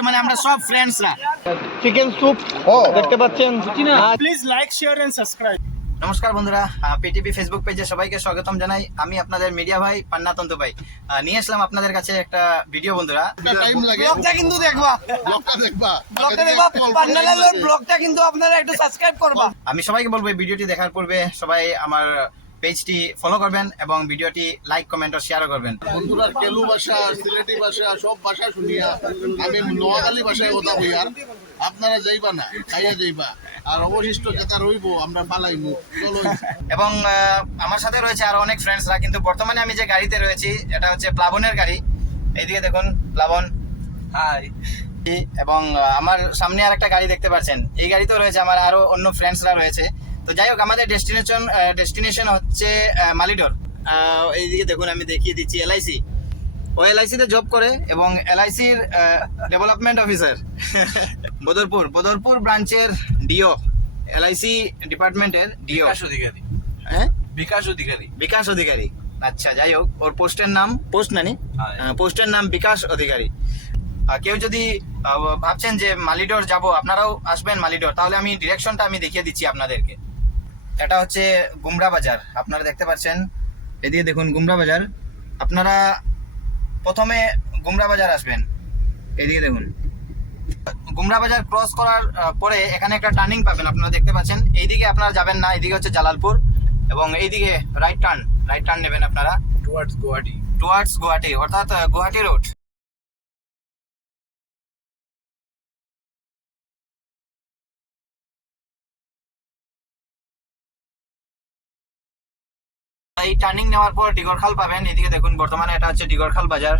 মানে আমরা সব ফ্রেন্ডসরা চিকেন স্যুপ দেখতে পাচ্ছেন। Please like share and subscribe. নমস্কার বন্ধুরা, পিটিভি ফেসবুক পেজে সবাইকে স্বাগতম জানাই। আমি আপনাদের মিডিয়া ভাই পান্না তন্তু ভাই নিয়ে আসলাম আপনাদের কাছে একটা ভিডিও। বন্ধুরা ব্লগটা কিন্তু দেখবা, পান্নালালের ব্লগটা কিন্তু আপনারা একটু সাবস্ক্রাইব করবা। আমি সবাইকে বলবো এই ভিডিওটি দেখার পূর্বে সবাই আমার পেজটি ফলো করবেন এবং ভিডিওটি লাইক কমেন্ট ও শেয়ারও করবেন। বন্ধুরা কেলু ভাষা, সিলেটি ভাষা সব ভাষা শুনিয়া আমি নোয়াখালী ভাষায় কথা কই। আর আপনারা যাইবা না, খাইয়া যাইবা, আর অবশিষ্ট যেটা রইব আমরা পালাইমু। এবং আমার সাথে রয়েছে আরো অনেক ফ্রেন্ডসরা, কিন্তু বর্তমানে আমি যে গাড়িতে রয়েছি এটা হচ্ছে প্লাবনের গাড়ি। এইদিকে দেখুন প্লাবন, হাই। এবং আমার সামনে আর একটা গাড়ি দেখতে পাচ্ছেন, এই গাড়িতেও রয়েছে আমার আরো অন্য ফ্রেন্ডসরা রয়েছে। তো যাই হোক, আমাদের ডেস্টিনেশন হচ্ছে মালিডোর। এইদিকে দেখুন আমি দেখিয়ে দিচ্ছি এলআইসি। ও এলআইসিতে জব করে এবং এলআইসির ডেভেলপমেন্ট অফিসার বদরপুর ব্রাঞ্চের ডিও, এলআইসি ডিপার্টমেন্টের ডিও অধিকারী। হ্যাঁ, বিকাশ অধিকারী। আচ্ছা, যাই হোক, ওর পোস্টের নাম বিকাশ অধিকারী। কেউ যদি ভাবছেন যে মালিডোর যাব, আপনারাও আসবেন মালিডোর, তাহলে আমি ডিরেকশনটা আমি দেখিয়ে দিচ্ছি আপনাদেরকে। এটা হচ্ছে গুমরা বাজার, আপনারা দেখতে পাচ্ছেন। এদিকে দেখুন গুমরা বাজার। আপনারা প্রথমে গুমরা বাজার আসবেন, এদিকে দেখুন। গুমরা বাজার ক্রস করার পরে এখানে একটা টার্নিং পাবেন, আপনারা দেখতে পাচ্ছেন। এইদিকে আপনারা যাবেন না, এইদিকে হচ্ছে জালালপুর, এবং এইদিকে রাইট টার্ন নেবেন আপনারা টুয়ার্ডস গুয়াহাটি, অর্থাৎ গুয়াহাটি রোড। এই টার্নিং নেওয়ার পর ডিগরখাল পাবেন। এদিকে দেখুন, বর্তমানে এটা হচ্ছে ডিগরখাল বাজার।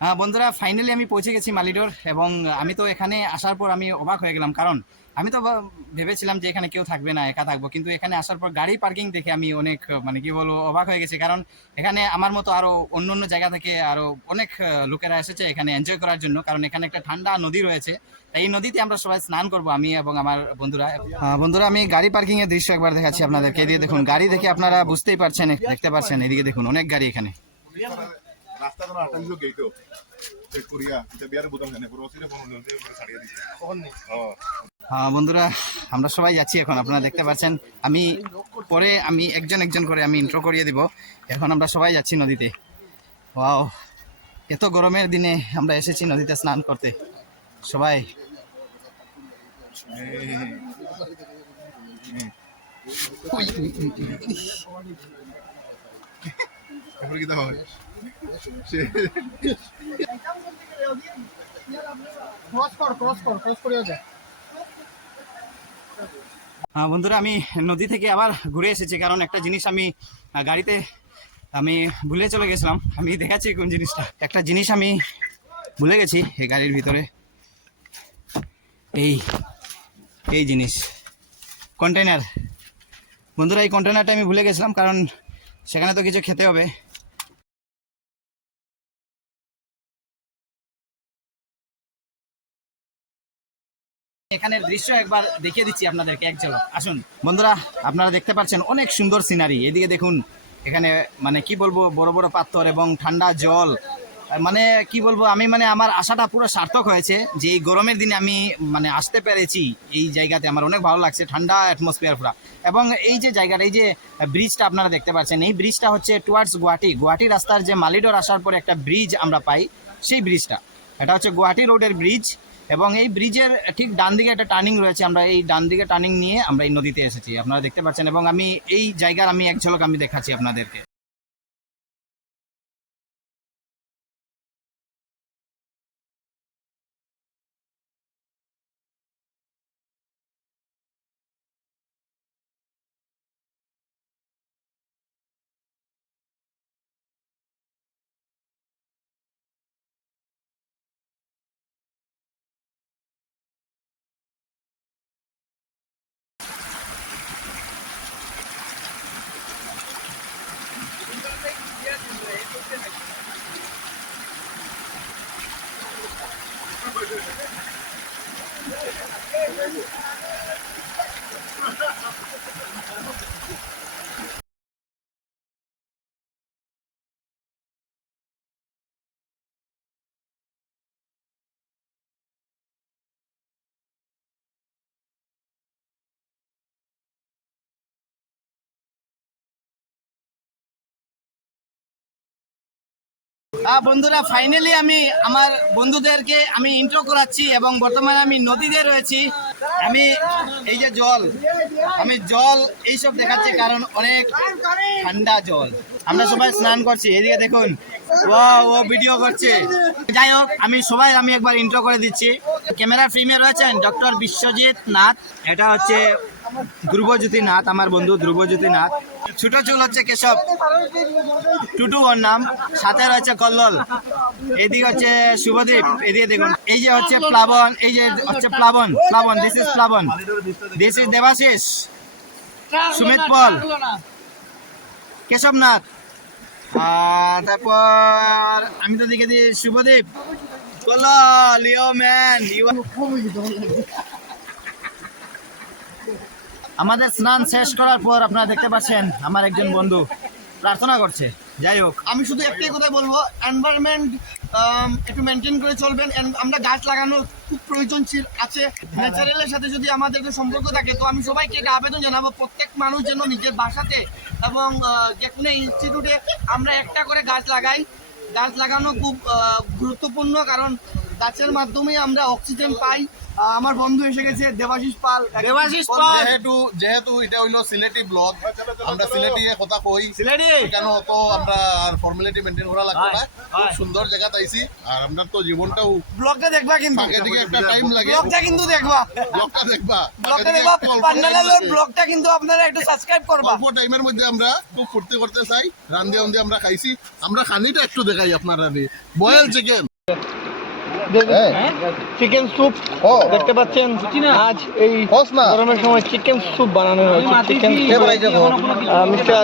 হ্যাঁ বন্ধুরা, ফাইনালি আমি পৌঁছে গেছি মালিডোর। এবং আমি তো এখানে আসার পর আমি অবাক হয়ে গেলাম, কারণ আমি তো ভেবেছিলাম যে এখানে কেউ থাকবে না, একা থাকবো। কিন্তু এখানে আসার পর গাড়ি পার্কিং দেখে আমি অনেক মানে কি বলবো অবাক হয়ে গেছি। কারণ এখানে আমার মতো আরো অন্য অন্য জায়গা থেকে আরো অনেক লোকেরা এসেছে এখানে এনজয় করার জন্য, কারণ এখানে একটা ঠান্ডা নদী রয়েছে। তাই এই নদীতে আমরা সবাই স্নান করবো, আমি এবং আমার বন্ধুরা আমি গাড়ি পার্কিং এর দৃশ্য একবার দেখাচ্ছি আপনাদেরকে। এদিকে দেখুন, গাড়ি দেখে আপনারা বুঝতেই পারছেন, দেখতে পাচ্ছেন। এদিকে দেখুন অনেক গাড়ি এখানে। বন্ধুরা আমরা সবাই যাচ্ছি এখন, আপনারা দেখতে পাচ্ছেন। আমি একজন করে আমি ইন্ট্রো করিয়ে দিব। এখন আমরা সবাই যাচ্ছি নদীতে। ওয়াও, এত গরমের দিনে আমরা এসেছি নদীতে স্নান করতে সবাই। বন্ধুরা আমি নদী থেকে আবার ঘুরে এসেছি, কারণ একটা জিনিস আমি গাড়িতে আমি ভুলে চলে গেছিলাম। আমি দেখাচ্ছি কোন জিনিসটা। একটা জিনিস আমি ভুলে গেছি এই গাড়ির ভিতরে, এই জিনিস কন্টেনার। বন্ধুরা এই কন্টেনারটা আমি ভুলে গেছিলাম, কারণ সেখানে তো কিছু খেতে হবে। এখানের দৃশ্য একবার দেখিয়ে দিচ্ছি আপনাদেরকে, এক ঝলক আসুন। বন্ধুরা আপনারা দেখতে পাচ্ছেন অনেক সুন্দর সিনারি। এদিকে দেখুন, এখানে মানে কি বলবো, বড় বড় পাথর এবং ঠান্ডা জল। মানে কি বলবো, আমি মানে আমার আশাটা পুরো সার্থক হয়েছে যে এই গরমের দিনে আমি মানে আসতে পেরেছি এই জায়গাতে। আমার অনেক ভালো লাগছে, ঠান্ডা অ্যাটমসফিয়ার পুরা। এবং এই যে জায়গাটা, এই যে ব্রিজটা আপনারা দেখতে পাচ্ছেন, এই ব্রিজটা হচ্ছে টুয়ার্ডস গুয়াহাটি রাস্তার যে মালিডোর আসার পরে একটা ব্রিজ আমরা পাই, সেই ব্রিজটা এটা হচ্ছে গুয়াহাটি রোডের ব্রিজ। এবং এই ব্রিজের ঠিক ডান দিকে একটা টার্নিং রয়েছে, আমরা এই ডান দিকে টার্নিং নিয়ে আমরা এই নদীতে এসেছি, আপনারা দেখতে পাচ্ছেন। এবং আমি এই জায়গার আমি এক ঝলক আমি দেখাচ্ছি আপনাদেরকে। বন্ধুরা ফাইনালি আমি আমার বন্ধুদেরকে আমি ইন্ট্রো করাচ্ছি এবং বর্তমানে আমি নদীতে রয়েছি। আমি এই যে জল, আমি জল এইসব দেখাচ্ছি কারণ অনেক ঠান্ডা জল। আমরা সবাই স্নান করছি, এদিকে দেখুন ও ভিডিও করছে। যাই হোক আমি একবার ইন্ট্রো করে দিচ্ছি। ক্যামেরার ফ্রেমে রয়েছেন ডক্টর বিশ্বজিৎ নাথ, এটা হচ্ছে ধ্রুবজ্যোতি নাথ, আমার বন্ধু ধ্রুবজ্যোতি নাথ। ছোট চুল হচ্ছে কেশব টুটু ওর নাম, সাথে রয়েছে কল্লোল, এদিকে হচ্ছে শুভদীপ, এদিকে দেখুন এই যে হচ্ছে প্লাবন, এই যে হচ্ছে প্লাবন, দিস ইজ প্লাবন, দিস ইজ দেবাশিস, সুমিত পল, কেশব নাথ, তারপর আমি তো দেখে দিই শুভদীপ, কল্লোল, ইয়ো ম্যান আমাদের স্নান শেষ করার পর আপনারা দেখতে পাচ্ছেন আমার একজন বন্ধু প্রার্থনা করছে। যাই হোক আমি শুধু একটাই কথা বলবো, এনভায়রনমেন্ট একটু মেনটেন করে চলবেন। আমরা গাছ লাগানোর খুব প্রয়োজনশীল আছে। ন্যাচারালের সাথে যদি আমাদের একটা সম্পর্ক থাকে, তো আমি সবাইকে একটা আবেদন জানাবো প্রত্যেক মানুষ যেন নিজের বাসাতে এবং যে কোনো ইনস্টিটিউটে আমরা একটা করে গাছ লাগাই। গাছ লাগানো খুব গুরুত্বপূর্ণ, কারণ গাছের মাধ্যমেই আমরা অক্সিজেন পাই। আমার বন্ধু এসে গেছে দেবাশিস পাল। যেহেতু এটা হইলো সিলেটি ব্লগ, আমরা সিলেটি কথা কই, সিলেটি কেন তো আমরা আর ফর্মালিটি মেনটেন করা লাগবে না। খুব সুন্দর জায়গা পাইছি, আর আমরা তো জীবনটাও ব্লগটা দেখবা, কিন্তু ফাঁকে দিকে একটা টাইম লাগে। ব্লগটা কিন্তু দেখবা, ব্লগটা দেখবা, পান্নালালের ব্লগটা কিন্তু আপনারা একটু সাবস্ক্রাইব করবা। অল্প টাইমের মধ্যে আমরা খুব ফুর্তি করতে চাই। রান্ধি আমরা খাইছি, আমরা খানিটা একটু দেখাই আপনারা। বয়েল চিকেন, চিকেন স্যুপ দেখতে পাচ্ছেন। আজ এই গরমের সময় চিকেন স্যুপ বানানো হয়েছে। Chicken mister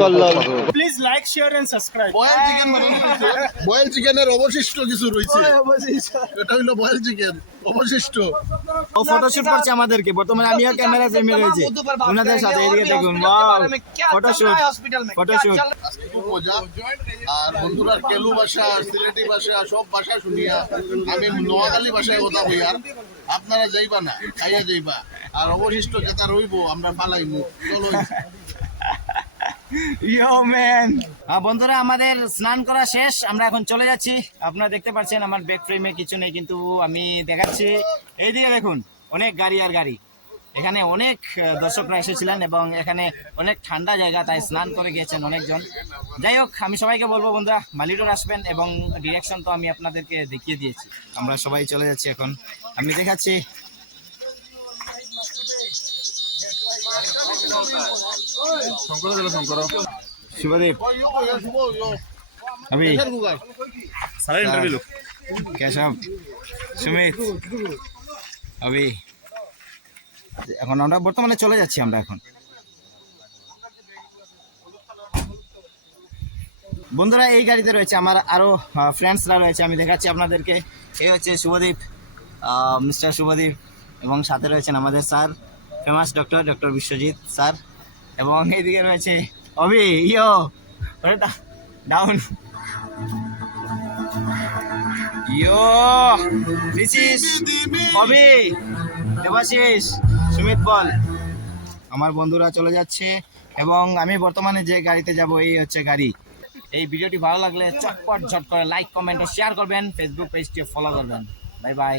Kallol. Please like share and subscribe. Boil chicken বানানো হয়েছে। বয়েল চিকেনের অবশিষ্ট কিছু রয়েছে, এটা হইলো বয়েল চিকেন অবশিষ্ট। ও ফটোশুট করছে আমাদেরকে, বর্তমানে আমিও ক্যামেরা ফ্রেমে রয়েছি ওনাদের সাথে। এদিকে দেখুন ওয়াও, ফটোশুট। খুব মজা। আর বন্ধুরা কেলু ভাষা, সিলেটি ভাষা, সব ভাষা শুনিয়া আমি নোয়াখালী ভাষায় কথা কই। আর আপনারা যাইবা না, খাইয়া যাইবা, আর অবশিষ্ট যেটা রইব আমরা পালাইমু। চলো ইয়ো ম্যান। বন্ধুরা আমাদের স্নান করা শেষ, আমরা এখন চলে যাচ্ছি। আপনারা দেখতে পাচ্ছেন আমার ব্যাক ফ্রেমে কিছু নেই, কিন্তু আমি দেখাচ্ছি। এইদিকে দেখুন অনেক গাড়ি আর গাড়ি। এখানে অনেক দর্শকরা এসেছিলেন এবং এখানে অনেক ঠান্ডা জায়গা, তাই স্নান করে গিয়েছেন অনেকজন। যাই হোক আমি সবাইকে বলবো বন্ধুরা মালিডোর আসবেন, এবং ডিরেকশন তো আমি আপনাদেরকে দেখিয়ে দিয়েছি। আমরা সবাই চলে যাচ্ছি এখন, আমি দেখাচ্ছি। শুভদীপ, अभी सारा इंटरव्यू लो कैसा সুমিত अभी এখন আমরা বর্তমানে চলে যাচ্ছি। আমরা এখন বন্ধুরা এই গাড়িতে রয়েছে আমার আরো ফ্রেন্ডসরা রয়েছে, আমি দেখাচ্ছি আপনাদেরকে। এই হচ্ছে শুভদীপ, মিস্টার শুভদীপ, এবং সাথে রয়েছেন আমাদের sir famous doctor Biswajit sir, এবং এইদিকে রয়েছে অভি। ইয়ো ডাউন, ইয়ো দিস ইজ অভি, দেবাশিস, সুমিত পল। আমার বন্ধুরা চলে যাচ্ছে এবং আমি বর্তমানে যে গাড়িতে যাব এই হচ্ছে গাড়ি। এই ভিডিওটি ভালো লাগলে চটপট ঝট করে লাইক, কমেন্ট ও শেয়ার করবেন, ফেসবুক পেজটি ফলো করবেন। Bye bye.